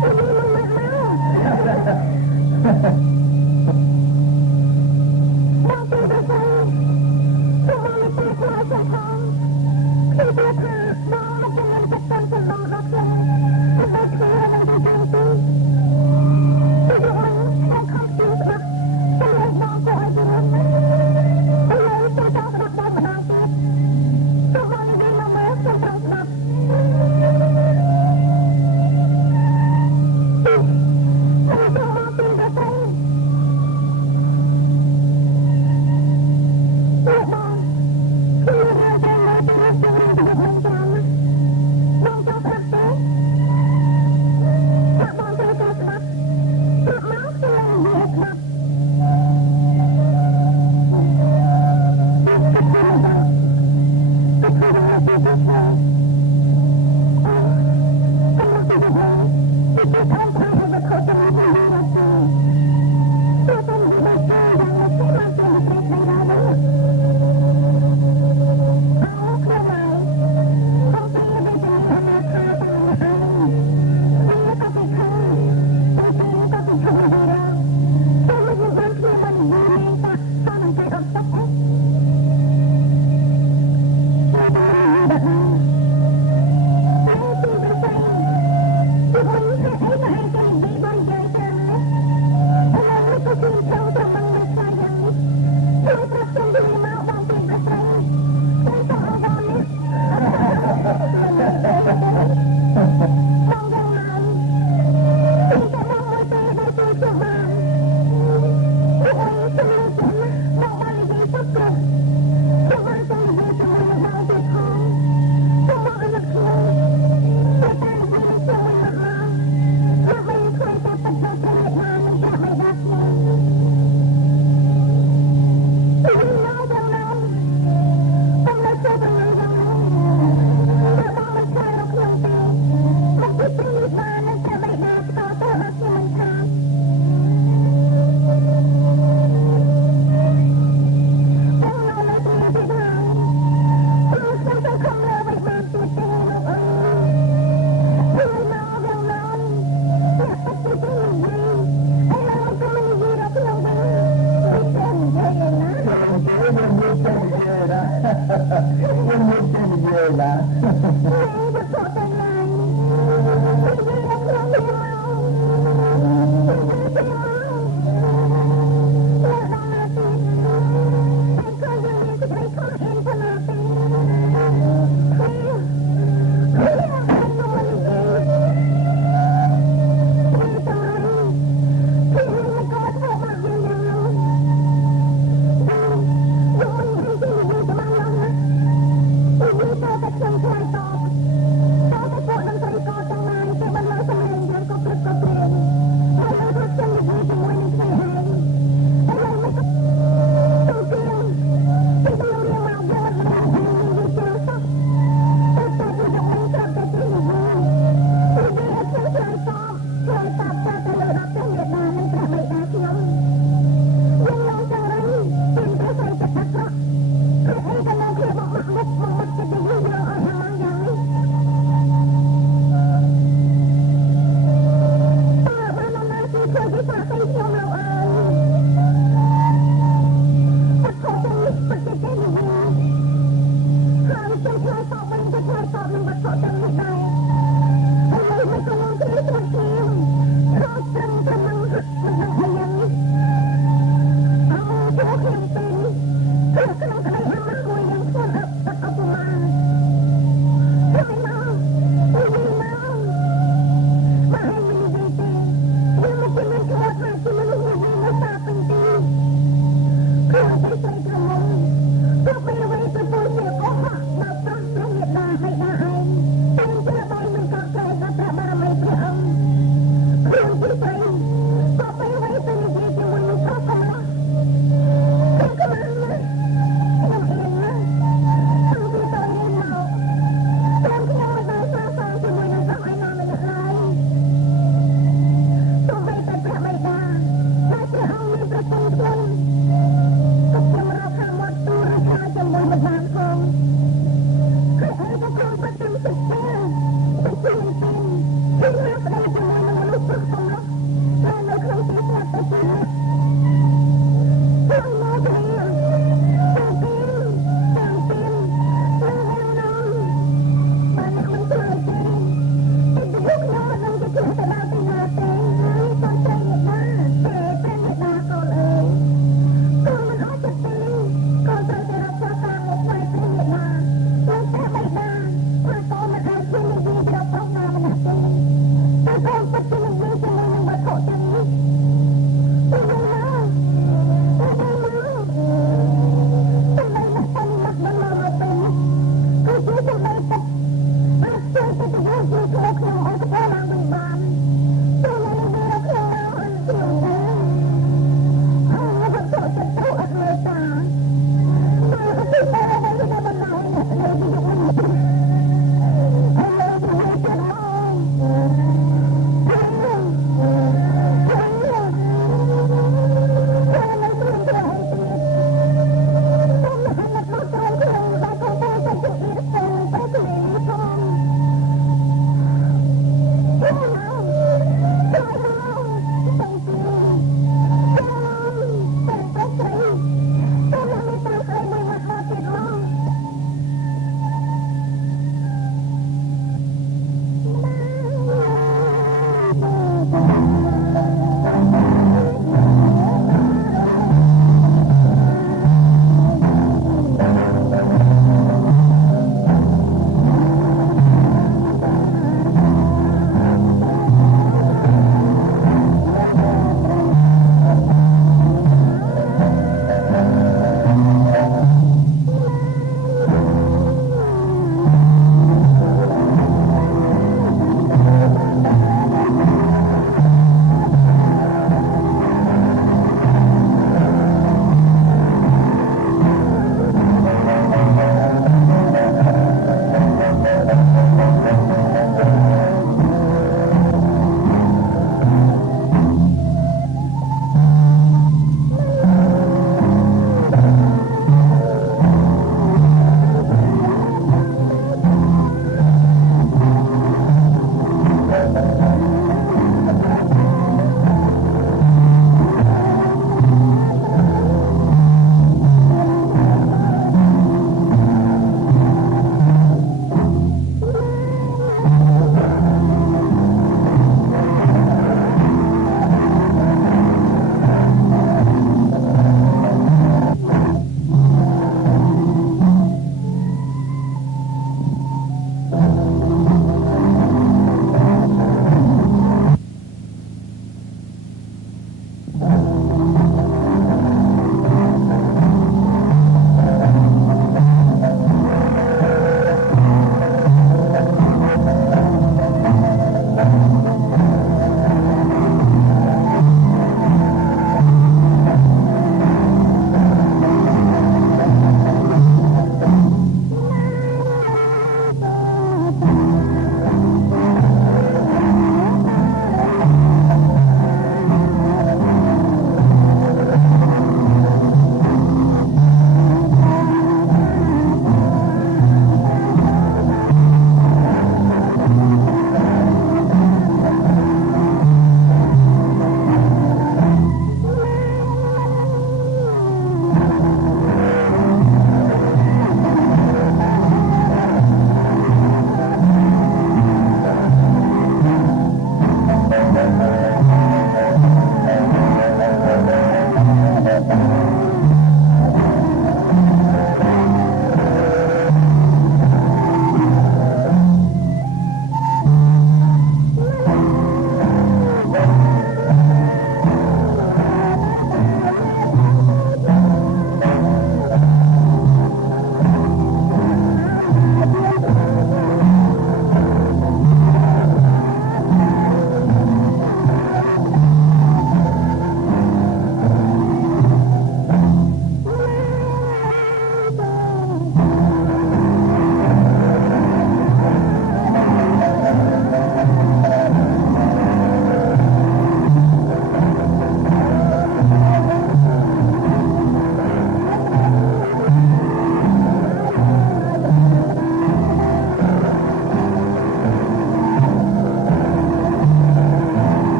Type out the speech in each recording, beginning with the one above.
អ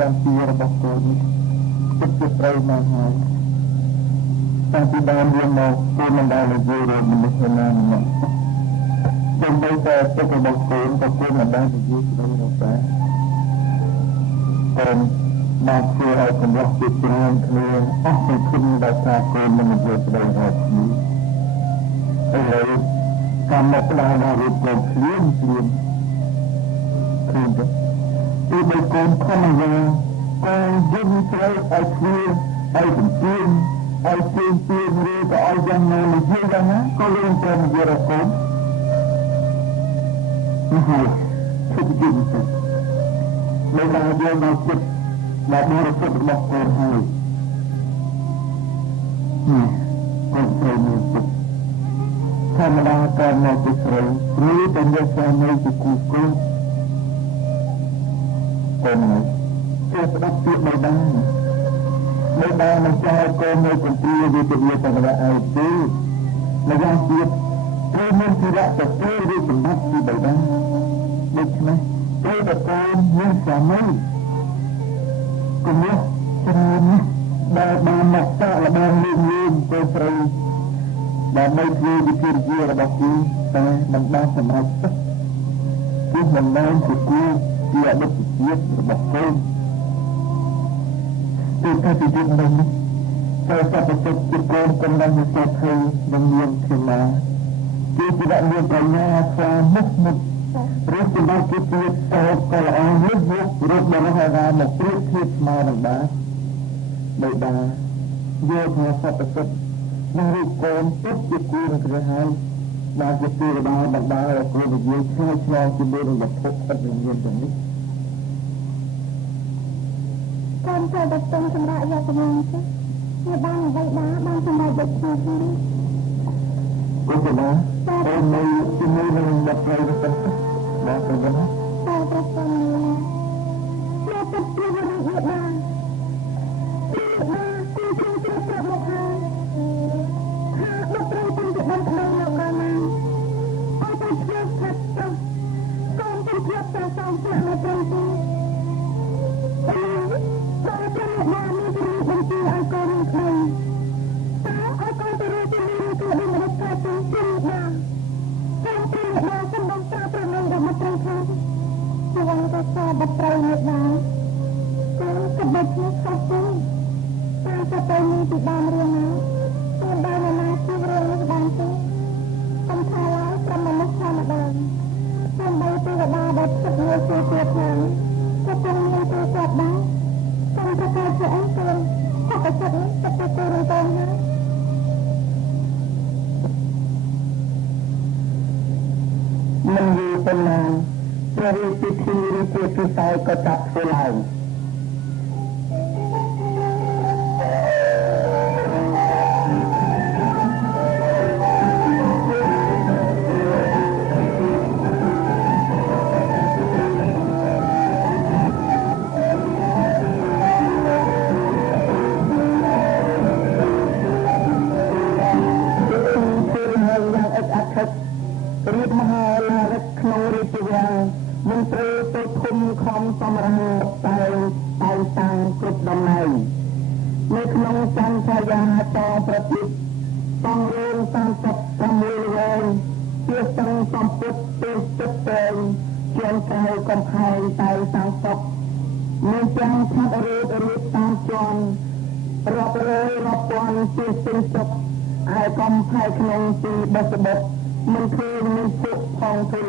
การปีរបស់កូននេះពិតជាត្រូវមកហើយតាំងពីដើមរៀនមកកូនមិនដែលនិយាយរឿងមនុស្សណាម្នាក់ដើម្បីតែទឹករបស់កូនក៏កូនមិនដែលនិយាយស្ដីនោះដែរកូនបានធ្វើឲ្យកំឡោះពីព្រៀងគ្នាអស់សង្ឃឹមដោយសារកូនមិននិយាយស្ដីរបស់គ្នាឥឡូវកម្មមកផ្ដល់ដល់រូបកូនភ្លាមឃើញទេពីបើកូនខំយ៉ាងកូនយល់ស្រីឲ្យគ្នាឲ្យជំទាវឲ្យទៀងទៀងឬក៏ឲ្យយ៉ាងណានិយាយយ៉ាងណាក៏លឿនទៅនិយាយរបស់កូននេះហើយជិតយល់ទៅនៅដល់យើងមកចិត្តមកបរិសុទ្ធរបស់កូនហើយកូនស្រីមានចិត្តធម្មតាកើតមកជាស្រីឬតែយកស្វាមីជាគូគូកូននេះគេស្ដាប់ពាក្យបិតាមិនចង់ឲ្យកូននៅគម្ពីរវិទ្យាសាស្ត្រឯទេម្យ៉ាងទៀតគេមានធរៈទៅទេឬសម្បត្តិពីបិតាដូច្នេះគេតកូនមានស្វាមីគំនិតច្រើនណាស់ដែលបានមកសាកល្បងលឿនទៅស្រីដើម្បីធ្វើវិធីរបស់គេតែមិនបានសម្រេចទេគឺមិនមែនជាគូជាអតីតជាតិរបស់កូនគឺថាជាយុគនេះតែសពចិត្តជាកូនកំឡុងវិសាខីនឹងមានធម៌គឺជាអ្នកមានប្រាជ្ញាស្វាមុខមុខឬសម្រាប់ជាទៀតសោកក៏ល្អនេះរូបរបស់ហើយមកព្រៀបធៀបស្មើនឹងដែរដោយដែរយកថាសពចិត្តនឹងរូបកូនពិតជាគួរនឹងត្រូវហើយបានជាទីរបស់បណ្ដាឲ្យគ្រូនិយាយឆ្លើយឆ្លងជាមួយនឹងវត្ថុឥតវិញ្ញាណទាំងនេះកូនត្រូវតែស្ទង់សម្រាប់យកកម្លាំងទេវាបានអ្វីដែរបានសម្រាប់ដូចគ្នាទេកូនទៅណាកូននៅជាមួយនឹងវត្តព្រៃទៅបានទៅណាតែប្រសិនមកទៅពីរឿងនេះបានគឺត្រូវប្រាប់មកហើយថាបត្រៃទៅបានទៅដល់មកណាអត់ទៅធ្វើថាទៅកូនទៅធ្វើតែសំស្លាប់នៅត្រង់ទីដល់ទៅបានមានពីបញ្ជាឲ្យកូនខ្លីតើឲ្យកូនទៅរកទីនេះគឺមិនរកថាទៅទីណាតែទីណាសំដងត្រាប្រណីរបស់ត្រីខាងជាងទៅសាបត្រីនេះដែរគឺក្បិតនេះខុសទៅតែទៅនេះពីបានរៀនណាទៅបានណាទីរៀននេះបានទេសំថាឡើយប្រមាណធម្មតាសំបីទៅកដាដែលទឹកមួយជាទៀតហ្នឹងក៏ពុំមានទៅចាប់ដែរតាមប្រកាសជាអីទៅហកចិត្តនេះទៅទៅទៅហើយមិនយូរប៉ុន្មានព្រះរាជពិធីឬជាពិសោធន៍ក៏ចាប់ធ្វើឡើងរៀបមហាលារិកក្នុងរាជវាំងមន្ត្រីទៅឃុំខំសមរម្យតែតាំងគ្រប់តំណែងនៅក្នុងចន្ទយាតប្រតិសង្រង36វែងជាសង្ឃសម្ពុទ្ធទេចិត្តតែងជាកៅកំផែងតែសង្ឃមានចាំឆាត់រៀបតាមជាន់រាប់រយរាប់ពាន់ជាសិនសុខហើយកំផែងក្នុងទីបិទបុត្រមិនឃើញមានជក់ផងទេ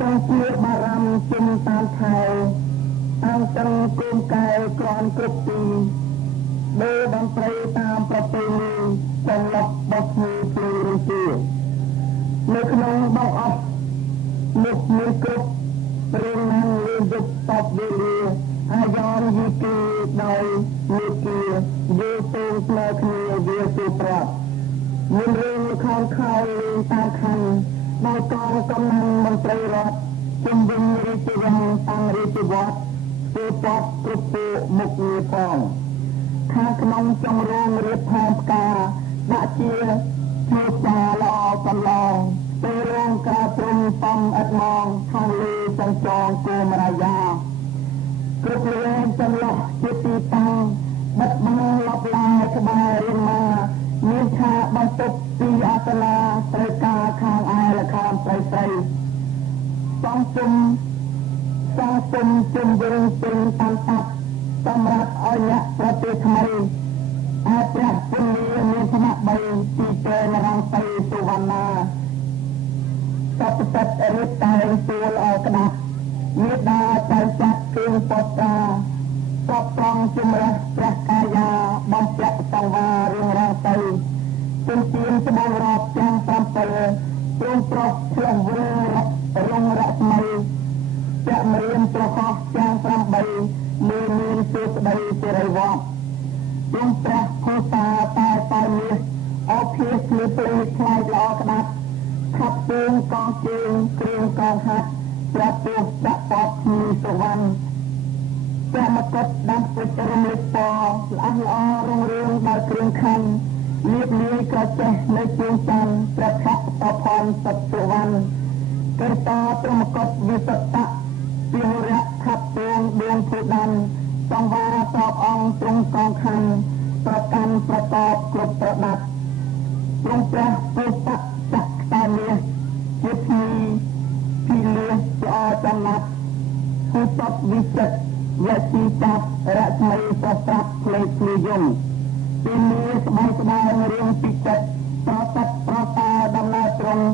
ទាំងជាបារម្ភជុំ តាមខែអង្គទាំងគុំកែក្រនគ្រប់ទីដើរតន្ត្រីតាមប្រពៃណីចន្លោះបោះឈើភ្លេងរំទានៅក្នុងបោះអស់មុខមានគ្រប់រៀងណាំលឺយុបតបវេលាអាយ៉ងយីគីដោយមេគាយល់ទងស្មើគ្នាវាសុប្រាប់មានរឿងល្ខោនខោលលេងតាមខណ្ឌដោយកងកំណាំមន្ត្រីរដ្ឋជំវិញរាជវាំងតាំងរាជវត្តធ្វើពតគ្រប់ពួកមុខងារផងខាងក្នុងចុងរងរៀបផែនផ្កាដាក់ជាជាចាល្អកំឡងពេលរងក្រៅព្រំតំឥតម៉ងខាងលើចង្ចងគោមរាយាគ្រប់លឿនចន្លោះជាទីតាំងបិទបាំងលបឡាយក្បែររៀងមកមានថាបន្ទប់ពីអសនាត្រូវការខាងឯលខានស្រីស្រីសងជុំជុំវិញពេញតាមតាប់សម្រាប់ឲ្យអ្នកប្រទេសថ្មីអាចព្រះពុនីមានឋានៈ3ទីពេលរងទៅសុវណ្ណាសពសិទ្ធិរៀបតែងទួលអក្តាប់មេដាតែចាត់គ្រឿងពត្រាសពត្រង់ជំរះព្រះកាយាបំពាក់សង្វាររឿងរងទៅជំទានស្បងរាប់ទាំង7ព្រមប្រុសឆ្លងវររងរស្មីចាក់មរៀនប្រកបទាំង8មានសុស្ដីសិរីវត្តទ្រង់ព្រះភូតាតែមាសអភិស្លីព្រីខ្លាយល្អក្តាប់ខាត់ពងកងជើងគ្រឿងកងហាត់ប្រពោះដាក់ពតឈីសវណ្ណព្រះមកុដដាំពេជ្ររំលេចពណ៌ល្អល្អរងរឿងដល់គ្រឿងខណ្ឌលៀបលាយក្រចេះនៅជើងច័ន្ទព្រះភក្តផនសត្វសុវណ្ណកិតតាព្រះមកុដវិសុទ្ធៈពីរៈខាត់ពងដួងភូដានសង្វារសពអង្គទ្រង់កងខណ្ឌប្រកាន់ប្រកបគ្រប់ប្រដាប់ទ្រង់ព្រះពុទ្ធៈចក្តាមាសជាពីលាល្អចំណាត់ភូតវិចិត្រវជីចាប់រស្មីប្រស្រាប់ផ្លេកនិយមពីនេះស្បែកស្បែងរឿងពីចិត្តប្រសិទ្ធប្រតាដំណើរត្រង់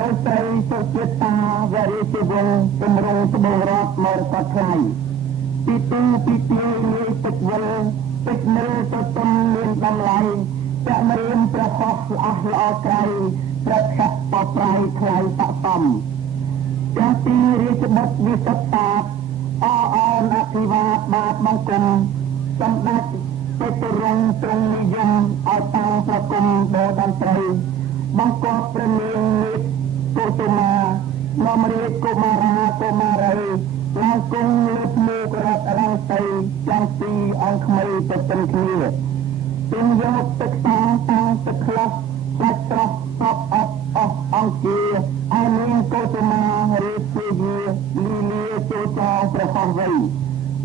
ដោយស្រីសុជាតាវរិជវង្សគម្រោងស្បូររត់មរកតថ្លៃពីទីលាយទឹកវិលទឹកមើលទៅទំមានតម្លៃចាក់រៀមប្រហោះល្អក្រៃប្រខៈបប្រៃថ្លៃតតំចាទីរាជបុត្រវិសុទ្ធតាអអភិវាទបាទបង្គំសម្ដេចពេទ្រង់ទ្រង់និយមឲ្យតាំងប្រគំដោយតន្ត្រីបង្កប់ព្រះនាងនាគកុសុមានាំរាជកុមារាកុមារីឡើងគង់លើភ្នែករត់រងទៅចាំពីអង្គក្មេងទៅពេញគ្នាពេញយកទឹកសាតាំងទឹកខ្លះចាច់ត្រោះសពអត់អស់អង្គជាឯនាងកុសុមារាជយាលីលាចូលចោប្រហោះវៃ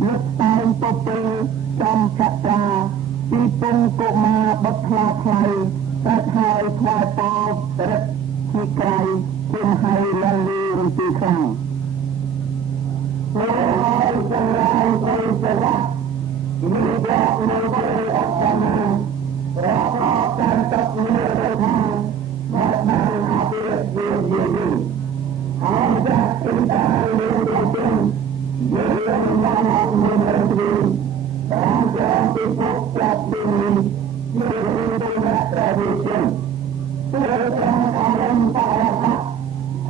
នឹកតែងពពើចំឆត្រាពីពងកុមារបត់ខ្លាខ្លៃតែហើយថ្វាយតបរិទ្ធជាក្រៃជុំហើយលលីរំទីខ្លាំងលោកហើយសម្រាប់ទៅសរៈមានយកនៅទៅអត់តាមរកអត់តាមទឹកនេះទៅថាមកបានអភិរិទ្ធវិយីអរចាស់ឥន្ទាលោកទៅយើងបានមកមានរកវិញតាមយ៉ាងទីពុកប្រាប់ពីនេះយើងទៅដាក់ត្រវិជិនពេលតាមអរំបរៈ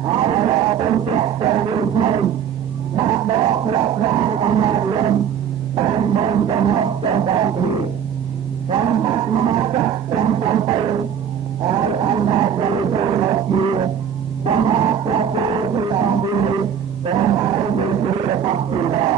អរเป็นแก่แต่ยังไงบัดดอกรับรางอำนาจลมเป็นบนจะหมดจะบางทีความบัดมาจากจำจำไปเอาอำนาจโดยตัวเราเกี่ยวสมาประกอบที่ลองดีแต่ไม่ได้ดีปักตัวเรา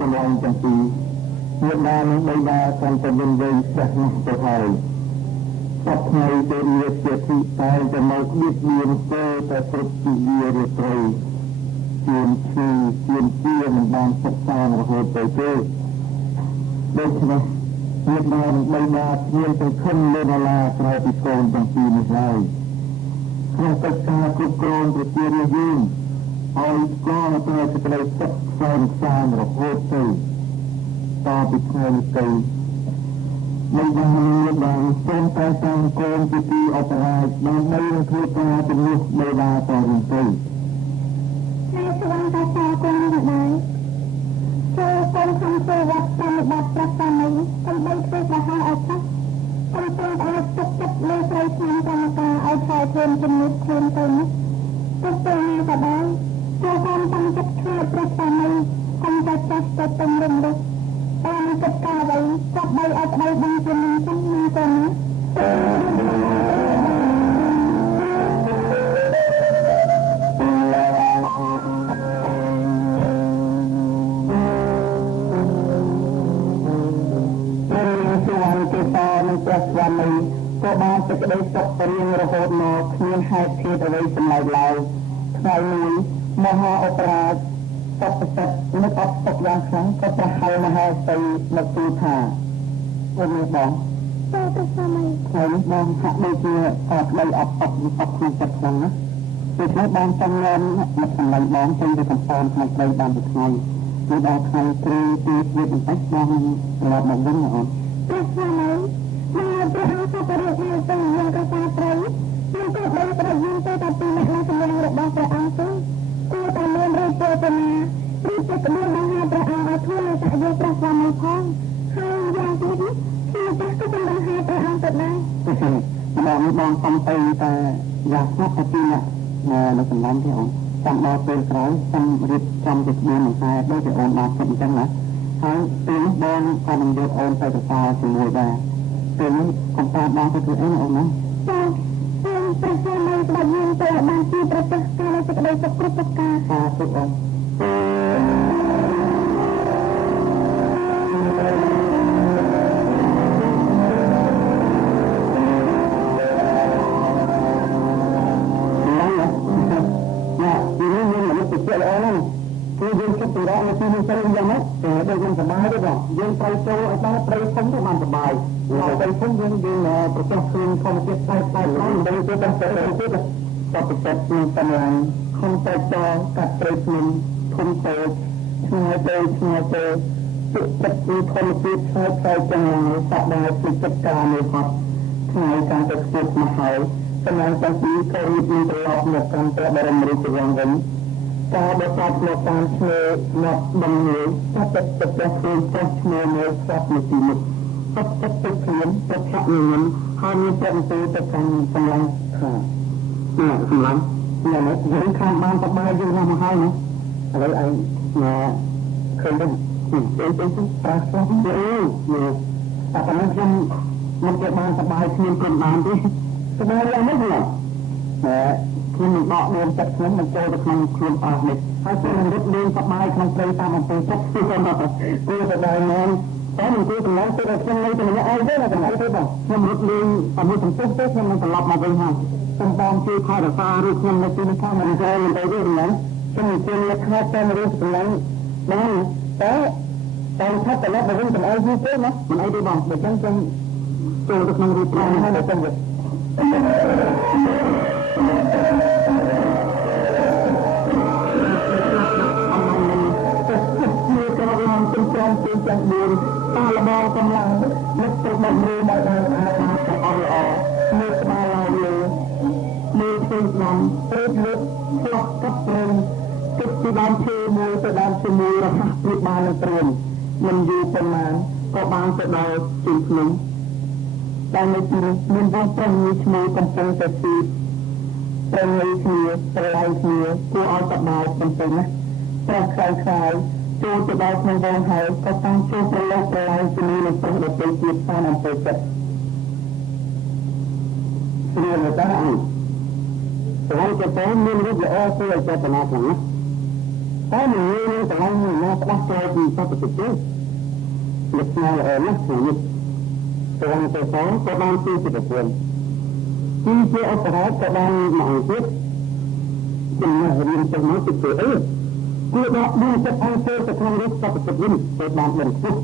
กำลังจังปีเมื่อนานี้ได้มาการเป็นเวรจากนักตัวไทยสับไทยเป็นเรื่องเจ็บที่ตายจะมาดิบเบียนเตอแต่ปลุกจีเรียเตยเจียนชีเจียนเจียมันบางสักตาระหดไปเจอโดยเฉพาะเมื่อนาได้มาเพียงแต่ขึ้นเรือลาตราติโกนจังปีนี้ได้ครั้งตัดตาคุกโกนประเจียยืนเอาก้อนตัวจะไปสักแฟนระหดไป តពីថ្ងៃនេះទៅមិនបានសូមតែតាំងកូនពីទីអបរាជដើម្បីធ្វើការជំនួសមេដាតរៀងទៅហើយស្វងតែតាកូននេះដែរចូលកូនក្នុងសេវាតាមបាត់ប្រសាមីដើម្បីធ្វើប្រហែលឲ្យចាស់ខ្ញុំចង់ឲ្យទុកចិត្តលើស្រីស្នាមកម្មការឲ្យខ្សែធ្វើជំនួសខ្លួនទៅនេះទោះពេលណាក៏ដោយចូលតាមតាំងចិត្តខ្លាចប្រសាមីកុំតែចាស់ទៅទំរំលឹកតាមកិច្ចការអ្វីចាប់បីឲ្យប្តីបានជានឹងចឹងណាកូនណាព្រះស្វាមីក៏បានសេចក្តីសុខរៀងរហូតមកគ្មានហេតុធាតុអ្វីចម្លែកឡើយថ្ងៃមួយមហាឧបរាជសពសិទ្ធនឹកអត់ទុកយ៉ាងខ្លាំងក៏ប្រហែលមហេសីមកទូលថាអូនបងទៅព្រះស្វាមីថ្ងៃនេះបងហាក់ដូចជាក្តីអត់ទុកក្នុងចិត្តខ្លាំងណាពេលខ្លះបងចង់ញ៉ាំមកសម្លាញ់បងចេញទៅកំពូលក្នុងព្រៃបានមួយថ្ងៃគឺដល់ថ្ងៃព្រឹងទីទៀតបន្តិចបងត្រឡប់មកវិញអូនព្រះស្វាមីមកព្រះអង្គសពរិទ្ធនៅទៅយ៉ាងកសាត្រីខ្ញុំក៏បានប្រយានទៅតែពីអ្នកឡើងសម្លេងរបស់ព្រះអង្គទៅគួរតែមានរៀបពោទនាឬជាក្បួនបង្ហាញព្រះអង្គឲ្យធ្វើនៅសាយកព្រះស្វាមីផងហើយយ៉ាងទៀតនេះខ្ញុំចាស់ក៏បានបង្ហាញព្រះអង្គទៅដែរបងសំទៅតែយ៉ាងស្ងាត់ទៅពីអ្នកនៅកន្លែងទេអូនចាំដល់ពេលក្រោយចាំរៀបចំទៅក្បួនបង្ហាញដូចជាអូនបានគិតអញ្ចឹងណាហើយពេលនេះបងក៏នឹងយកអូនទៅប្រសាជាមួយដែរពេលនេះកំប៉ាបងទៅធ្វើអីអូនណាចាខ្ញុំប្រសិទ្ធនៅស្ដេចយានទៅបានពីប្រទេសកាលសេចក្តីសុខគ្រប់ប្រការសាធុអូនគឺយើងគិតពីរកនៅទីនេះទៅយ៉ាងម៉េចដូចយើងសប្បាយទេបងយើងត្រូវចូលឲ្យដល់ព្រៃធំទៅបានសប្បាយដល់ព្រៃធំយើងប្រទេសខ្លួនធម្មជាតិតែដើម្បីទៅដល់ព្រៃទៅទៅប្រទេសមានតម្លៃខំតែតកាត់ព្រៃភ្នំធំតូចឆ្ងាយទៅទឹកទឹកគឺធម្មជាតិឆ្ងាយទៅទាំងសប្បាយពីចិត្តការនេះគាត់ថ្ងៃការទៅខ្ពស់មកហើយតំណាងទាំងពីរក៏រៀបនឹងត្រឡប់មកកាន់ព្រះបរមរាជវាំងវិញការបសាត់មកតាមឈ្មោះមកដំណើរតែទឹកទឹកខ្លួនចោះឈ្មោះនៅស្រាប់នៅទីនេះទឹកទឹកខ្លួនប្រឆាក់នឹងហើយមានព្រះបន្ទូលទៅកាន់កម្លាំងខាកម្លាំងនេះយើងខាងបានបបាយយើងមកហើយណាឥឡូវឯងឃើញទេប្រាស្រ័យទៅតែប៉ុណ្ណឹងខ្ញុំមិនគេបានសបាយគ្មានព្រមបានទេសបាយយ៉ាងនេះហ្នឹងខ្ញុំនឹងដកដួងចិត្តខ្ញុំបញ្ចូលទៅក្នុងខ្លួនអស់នេះហើយខ្ញុំនឹងរត់លេងសប្បាយក្នុងព្រៃតាមអំពើចិត្តគឺទៅដល់មែនតែមិនគួរកន្លងទៅដល់ខ្ញុំនៅតែម្នាក់ឯងទេណាកន្លែងទេបងខ្ញុំរត់លេងតែមួយសន្ទុះទេខ្ញុំនឹងត្រឡប់មកវិញហើយសូមបងជួយថែរក្សារូបខ្ញុំនៅទីនេះផងមិនចូលមិនទៅទេណាខ្ញុំនឹងជួយលើកខែតែរូបកន្លែងបានតែតាមថាត្រឡប់មកវិញកន្លែងយូរទេណាមិនអីទេបងបើចឹងខ្ញុំចូលទៅក្នុងរូបខ្ញុំហើយទៅវិញជាក្រុមជំនុំជម្រាំពីទាំង4តាលបងកម្លាំងនឹកទៅបំរើមកដល់អាសាទាំងអស់ល្អមើលក្បាលឡើងលើមើលផ្សេងស្ដាំព្រឹកលឹកផ្លោះកាប់ព្រឹងទឹកពីដើមឈើមួយទៅដើមឈើមួយរហ័សព្រួយបាននឹងព្រួនមិនយូរប៉ុន្មានក៏បានទៅដល់ទីភ្នំដែលនៅទីនេះមានវងប្រឹងមួយឈ្មោះកំពុងតែស៊ីប្រឹងមួយគ្នាប្រឡែងគ្នាគួរឲ្យសប្បាយបន្តិចណាប្រះខ្សែខ្សែចូលទៅដល់ក្នុងវងហើយក៏តាំងចូលប្រឡោកប្រឡែងជាមួយនឹងប្រុសដទៃទៀតតាមអំពើចិត្តស្រៀងទៅអីស្រីទៅទៅមានរូបល្អស្អាតចេតនាខ្លាំងណាស់តែមិនងាយនឹងកន្លែងនេះណាផ្ដាស់ចូលពីសពតិទេលោកស្នាល្អណាស់នេះស្រីទៅទៅក៏បានពីសិទ្ធិពលទីជាអបរាជក៏បានមកទៀតចំណេះរៀនទៅមកទៅអីគួរដកដួងចិត្តអង្គទៅក្នុងរូបសពតិវិញទៅបានដឹងខ្ពស់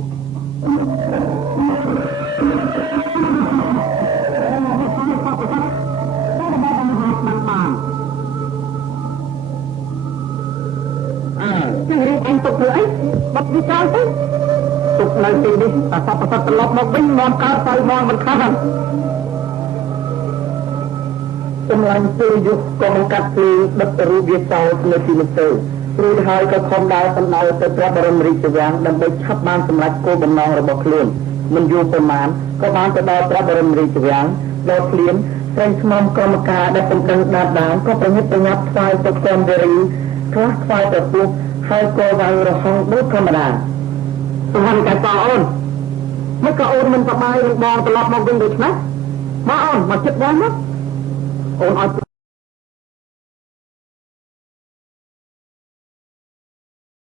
រូបអង្គទៅធ្វើអីបាត់វិចោលទៅ ទុកនៅទីនេះអាសពប្រសិទ្ធត្រឡប់មកវិញនាំកើតទៅមកមិនខានសម្លាញ់ពេលយុគក៏បង្កាត់ភ្លឺដុតរូបវាសោតនៅទីនោះទៅរួចហើយក៏ខំដើរបណ្ដោយទៅព្រះបរមរាជវាំងដើម្បីឆាប់បានសម្រេចគោលបំណងរបស់ខ្លួនមិនយូរប៉ុន្មានក៏បានទៅដល់ព្រះបរមរាជវាំងដល់ភ្លាមស្រីស្នំក្រុមការដែលពំដឹងដានដានក៏ប្រញាប់ប្រញាប់ថ្វាយទៅក្រុមវេរីខ្លះថ្វាយទៅពុះហើយក៏វាយរហ័ងដូចធម្មតាសុវណ្ណកែតអូនមិនក៏អូនមិនសប្បាយនឹងបងត្រឡប់មកវិញដូចណាមកអូនមកចិត្តបងណាអូនឲ្យ